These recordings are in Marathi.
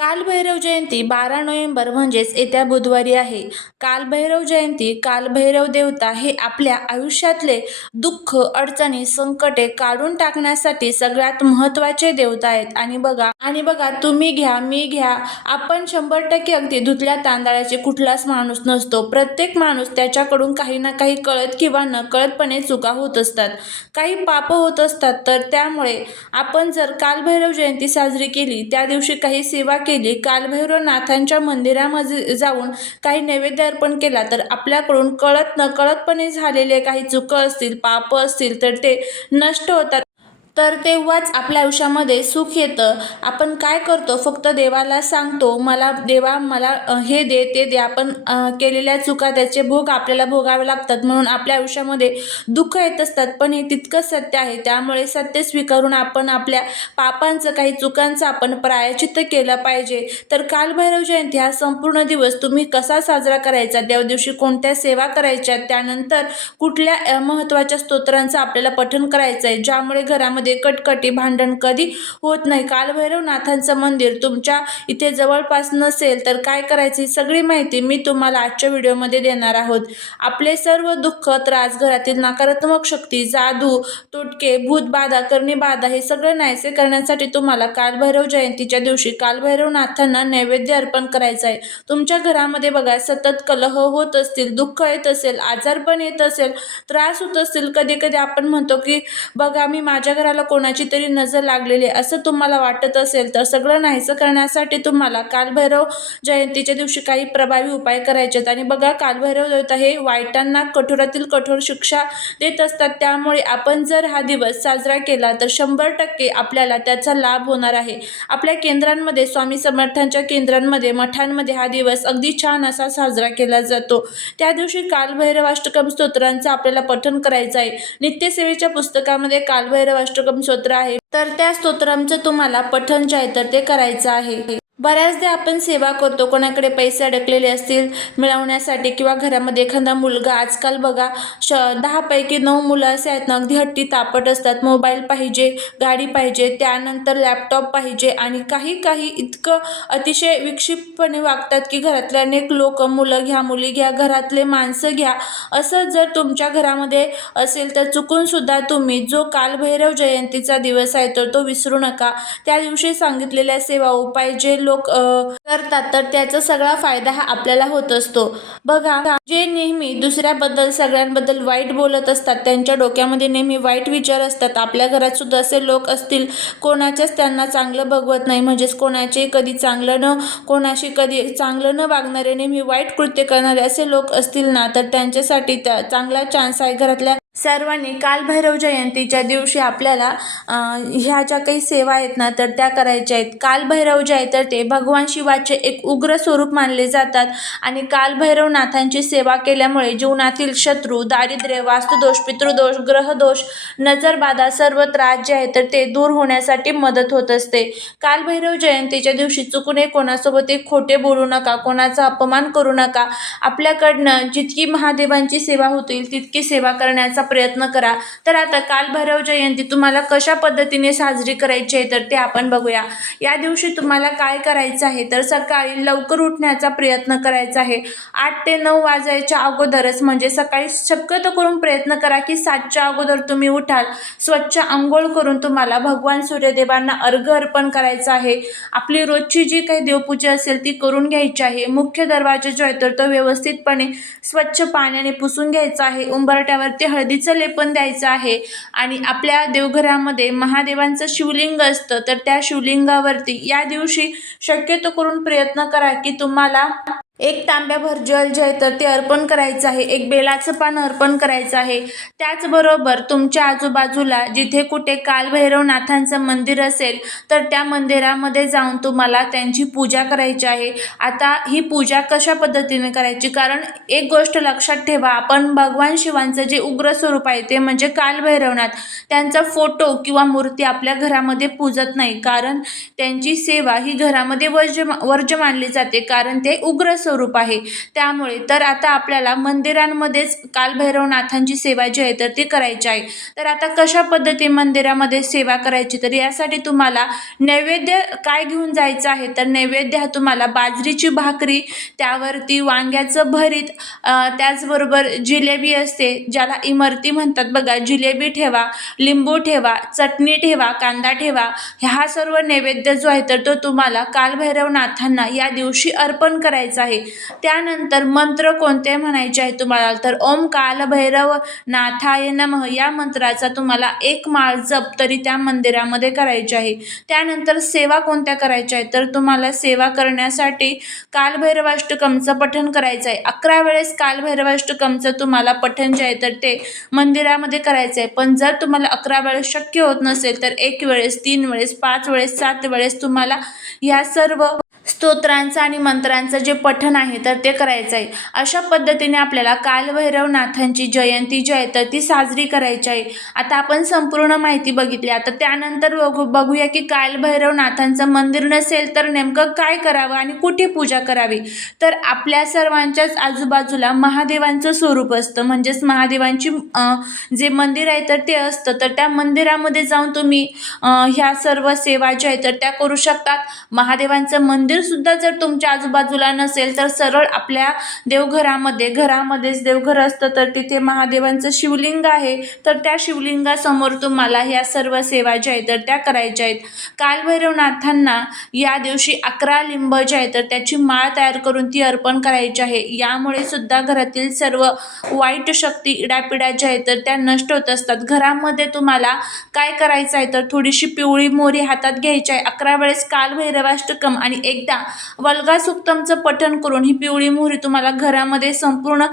कालभैरव जयंती बारा नोव्हेंबर म्हणजेच येत्या बुधवारी आहे. कालभैरव जयंती कालभैरव देवता हे आपल्या आयुष्यातले दुःख अडचणी संकटे काढून टाकण्यासाठी सगळ्यात महत्त्वाचे देवता आहेत. आणि बघा आणि बघा तुम्ही घ्या मी घ्या आपण शंभर टक्के अगदी धुतल्या तांदळाचे कुठलाच माणूस नसतो. प्रत्येक माणूस त्याच्याकडून काही ना काही कळत किंवा नकळतपणे चुका होत असतात. काही पाप होत असतात तर त्यामुळे आपण जर कालभैरव जयंती साजरी केली त्या दिवशी काही सेवा केली. कालभैरवनाथांच्या मंदिरामध्ये जाऊन काही नैवेद्य अर्पण केला तर आपल्याकडून कळत नकळतपणे झालेले काही चुकं असतील पाप असतील तर ते नष्ट होतात. तर तेव्हाच आपल्या आयुष्यामध्ये सुख येतं. आपण काय करतो? फक्त देवाला सांगतो मला देवा मला हे दे ते दे. आपण केलेल्या चुका त्याचे भोग आपल्याला भोगावे लागतात. म्हणून आपल्या आयुष्यामध्ये दुःख येत असतात. पण हे तितकंच सत्य आहे. त्यामुळे सत्य स्वीकारून आपण आपल्या पापांचं काही चुकांचं आपण प्रायचित्त केलं पाहिजे. तर कालभैरव जयंती हा संपूर्ण दिवस तुम्ही कसा साजरा करायचा? त्या दिवशी कोणत्या सेवा करायच्या? त्यानंतर कुठल्या महत्त्वाच्या स्तोत्रांचं आपल्याला पठण करायचं आहे ज्यामुळे घरामध्ये कटकटी भांडण कधी होत नाही. कालभैरवनाथांचं मंदिर तुमच्या इथे जवळपास नसेल तर काय करायची सगळी माहिती मी तुम्हाला आजच्या व्हिडिओमध्ये देणार आहोत. आपले सर्व दुःख त्रास घरातील नकारात्मक शक्ती जादू तोटके भूतबाधा करणीबाधा हे सगळं नाहीसे करण्यासाठी तुम्हाला कालभैरव जयंतीच्या दिवशी कालभैरवनाथांना नैवेद्य अर्पण करायचं आहे. तुमच्या घरामध्ये बघा सतत कलह होत असतील दुःख येत असेल आजारपण येत असेल त्रास होत असतील कधी कधी आपण म्हणतो की बघा मी माझ्या घराला कोणाची तरी नजर लागलेली आहे. असं तुम्हाला वाटत असेल तर सगळं नाहीसं करण्यासाठी तुम्हाला कालभैरव जयंतीच्या दिवशी काही प्रभावी उपाय करायचे आहेत. आणि बघा कालभैरव देवता हे वाईटांना कठोरातील कठोर शिक्षा देत असतात. त्यामुळे आपण जर हा दिवस साजरा केला तर शंभर टक्के आपल्याला त्याचा लाभ होणार आहे. आपल्या केंद्रांमध्ये स्वामी समर्थांच्या केंद्रांमध्ये मठांमध्ये हा दिवस अगदी छान असा साजरा केला जातो. त्या दिवशी कालभैरव अष्टकम स्तोत्रांचं आपल्याला पठण करायचं आहे. नित्यसेवेच्या पुस्तकामध्ये कालभैरव अष्टकम स्तोत्र आहे. तर त्या स्तोत्रांचं तुम्हाला पठण जे आहे तर ते करायचं आहे. बऱ्याचदा आपण सेवा करतो कोणाकडे पैसे अडकलेले असतील मिळवण्यासाठी किंवा घरामध्ये एखादा मुलगा आजकाल बघा श दहापैकी नऊ मुलं असे आहेत ना अगदी हट्टी तापट असतात. मोबाईल पाहिजे गाडी पाहिजे त्यानंतर लॅपटॉप पाहिजे आणि काही काही इतकं अतिशय विक्षिप्तपणे वागतात की घरातले अनेक लोक मुलं घ्या मुली घ्या घरातले माणसं घ्या. असं जर तुमच्या घरामध्ये असेल तर चुकूनसुद्धा तुम्ही जो कालभैरव जयंतीचा दिवस आहे तर तो विसरू नका. त्या दिवशी सांगितलेल्या सेवा उपाय जे लोक करतात तर त्याचा सगळा फायदा हा आपल्याला होत असतो. बघा जे नेहमी दुसऱ्याबद्दल सगळ्यांबद्दल वाईट बोलत असतात त्यांच्या डोक्यामध्ये नेहमी वाईट विचार असतात. आपल्या घरात सुद्धा असे लोक असतील कोणाच्याच त्यांना चांगलं बघवत नाही. म्हणजेच कोणाचे कधी चांगलं न कोणाशी कधी चांगलं न वागणारे नेहमी वाईट कृत्य करणारे असे लोक असतील ना तर त्यांच्यासाठी त्या चांगला चान्स आहे. घरातल्या सर्वांनी कालभैरव जयंतीच्या दिवशी आपल्याला ह्या ज्या काही सेवा आहेत ना तर त्या करायच्या आहेत. कालभैरव जे आहे तर ते भगवान शिवाचे एक उग्र स्वरूप मानले जातात. आणि कालभैरवनाथांची सेवा केल्यामुळे जीवनातील शत्रू दारिद्र्य वास्तुदोष पितृदोष ग्रहदोष नजरबाधा सर्व त्रास जे आहे तर ते दूर होण्यासाठी मदत होत असते. कालभैरव जयंतीच्या दिवशी चुकूनही कोणासोबत एक खोटे बोलू नका कोणाचा अपमान करू नका. आपल्याकडनं जितकी महादेवांची सेवा होतील तितकी सेवा करण्याचा प्रयत्न करा. तर आता कालभैरव जयंती तुम्हाला कशा पद्धतीने साजरी करायची आहे तर ते आपण बघूया. या दिवशी तुम्हाला काय करायचं आहे तर सकाळी लवकर उठण्याचा प्रयत्न करायचा आहे. आठ ते नऊ वाजायच्या अगोदरच म्हणजे सकाळी शक्यतो करून प्रयत्न करा की सातच्या अगोदर तुम्ही उठाल. स्वच्छ आंघोळ करून तुम्हाला भगवान सूर्यदेवांना अर्घ अर्पण करायचं आहे. आपली रोजची जी काही देवपूजा असेल ती करून घ्यायची आहे. मुख्य दरवाजा जो आहे तर तो व्यवस्थितपणे स्वच्छ पाण्याने पुसून घ्यायचा आहे. उंबरट्यावरती हळदीचं लेपन द्यायचं आहे. आणि आपल्या देवघरामध्ये महादेवांचं शिवलिंग असतं तर त्या शिवलिंगावरती या दिवशी शक्यतो करून प्रयत्न करा की तुम्हाला एक तांब्याभर जल जे आहे तर ते अर्पण करायचं आहे. एक बेलाचं पान अर्पण करायचं आहे. त्याचबरोबर तुमच्या आजूबाजूला जिथे कुठे कालभैरवनाथांचं मंदिर असेल तर त्या मंदिरामध्ये जाऊन तुम्हाला त्यांची पूजा करायची आहे. आता ही पूजा कशा पद्धतीने करायची? कारण एक गोष्ट लक्षात ठेवा आपण भगवान शिवांचं जे उग्र स्वरूप आहे ते म्हणजे कालभैरवनाथ. त्यांचा फोटो किंवा मूर्ती आपल्या घरामध्ये पूजत नाही. कारण त्यांची सेवा ही घरामध्ये वर्ज वर्ज मानली जाते. कारण ते उग्र स्वरूप स्वरूप आहे. त्यामुळे तर आता आपल्याला मंदिरांमध्येच कालभैरवनाथांची सेवा जी आहे तर ती करायची आहे. तर आता कशा पद्धती मंदिरामध्ये सेवा करायची? तर यासाठी तुम्हाला नैवेद्य काय घेऊन जायचं आहे? तर नैवेद्य हा तुम्हाला बाजरीची भाकरी त्यावरती वांग्याचं भरीत त्याचबरोबर जिलेबी असते ज्याला इमरती म्हणतात बघा. जिलेबी ठेवा लिंबू ठेवा चटणी ठेवा कांदा ठेवा हा सर्व नैवेद्य जो आहे तर तो तुम्हाला कालभैरवनाथांना या दिवशी अर्पण करायचा आहे. त्यानंतर मंत्र कोणते म्हणायचे आहे तुम्हाला? तर ओम कालभैरव नाथाय नमः. या मंत्राचा तुम्हाला एक माळ जप तरी त्या मंदिरामध्ये करायचे आहे. त्यानंतर सेवा कोणत्या करायच्या आहेत? तर तुम्हाला सेवा करण्यासाठी कालभैरवाष्टकमचं पठण करायचं आहे. अकरा वेळेस कालभैरवाष्टकमचं तुम्हाला पठण जे आहे तर ते मंदिरामध्ये करायचं आहे. पण जर तुम्हाला अकरा वेळेस शक्य होत नसेल तर एक वेळेस तीन वेळेस पाच वेळेस सात वेळेस तुम्हाला ह्या सर्व स्तोत्रांचं आणि मंत्रांचं जे पठण आहे तर ते करायचं आहे. अशा पद्धतीने आपल्याला कालभैरवनाथांची जयंती जी आहे तर ती साजरी करायची आहे. आता आपण संपूर्ण माहिती बघितली. आता त्यानंतर बघू बघूया की कालभैरवनाथांचं मंदिर नसेल तर नेमकं काय करावं आणि कुठे पूजा करावी? तर आपल्या सर्वांच्याच आजूबाजूला महादेवांचं स्वरूप असतं. म्हणजेच महादेवांची जे मंदिर आहे तर ते असतं. तर त्या मंदिरामध्ये जाऊन तुम्ही ह्या सर्व सेवा ज्या आहेत तर त्या करू शकतात. महादेवांचं मंदिर सुद्धा जर तुमच्या आजूबाजूला नसेल तर सरळ आपल्या देवघरामध्ये घरामध्येच देवघर असतं तर तिथे महादेवांचं शिवलिंग आहे. तर त्या शिवलिंगासमोर तुम्हाला ह्या सर्व सेवा ज्या आहेत तर त्या करायच्या आहेत. कालभैरवनाथांना या दिवशी अकरा लिंब जे आहेत तर त्याची माळ तयार करून ती अर्पण करायची आहे. यामुळे सुद्धा घरातील सर्व वाईट शक्ती इडापिडा ज्या आहेत तर त्या नष्ट होत असतात. घरामध्ये तुम्हाला काय करायचं आहे तर थोडीशी पिवळी मोरी हातात घ्यायची आहे. अकरा वेळेस कालभैरवाष्टकम आणि एकदा वल्गा सुक्तमचं पठण करून ही पिवळी मोहरी तुम्हाला घरामध्ये संपूर्ण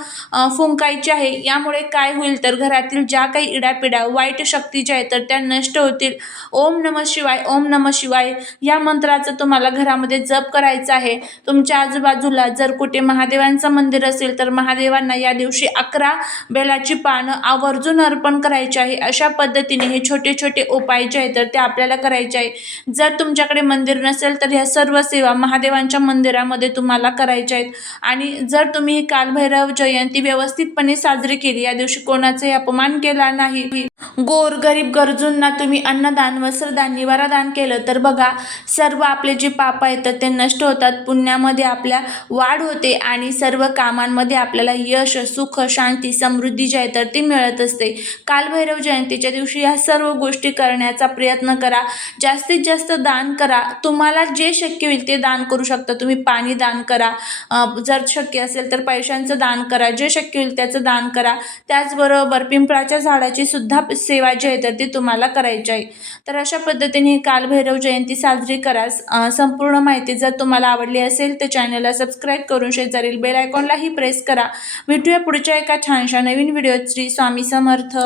फुंकायची आहे. यामुळे काय होईल तर घरातील ज्या काही इडापिडा वाईट शक्ती ज्या आहेत तर त्या नष्ट होतील. ओम नम शिवाय ओम नम शिवाय. या मंत्राचं तुम्हाला घरामध्ये जप करायचं आहे. तुमच्या आजूबाजूला जर कुठे महादेवांचं मंदिर असेल तर महादेवांना या दिवशी अकरा बेलाची पानं आवर्जून अर्पण करायची आहे. अशा पद्धतीने हे छोटे छोटे उपाय जे आहेत तर ते आपल्याला करायचे आहे. जर तुमच्याकडे मंदिर नसेल तर ह्या सर्व सेवा महा महादेवांच्या मंदिरामध्ये तुम्हाला करायच्या आहेत. आणि जर तुम्ही ही कालभैरव जयंती व्यवस्थितपणे साजरी केली या दिवशी कोणाचाही अपमान केला नाही. गोर गरीब गरजूंना तुम्ही अन्नदान वस्त्रदान निवारादान केलं तर बघा सर्व आपले जे पाप आहेत ते नष्ट होतात. पुण्यामध्ये आपल्या वाढ होते आणि सर्व कामांमध्ये आपल्याला यश सुख शांती समृद्धी जी आहे तर ती मिळत असते. कालभैरव जयंतीच्या दिवशी या सर्व गोष्टी करण्याचा प्रयत्न करा. जास्तीत जास्त दान करा. तुम्हाला जे शक्य होईल ते दान करू शकता. तुम्ही पाणी दान करा. जर शक्य असेल तर पैशांचं दान करा. जे शक्य होईल त्याचं दान करा. त्याचबरोबर पिंपळाच्या झाडाची सुद्धा सेवा जी आहे तर ती तुम्हाला करायची आहे. तर अशा पद्धतीने कालभैरव जयंती साजरी करा. संपूर्ण माहिती जर तुम्हाला आवडली असेल तर चॅनलला सबस्क्राईब करून शेजारील बेल आयकॉनलाही प्रेस करा. भेटूया पुढच्या एका छानशा नवीन व्हिडिओत श्री स्वामी समर्थ.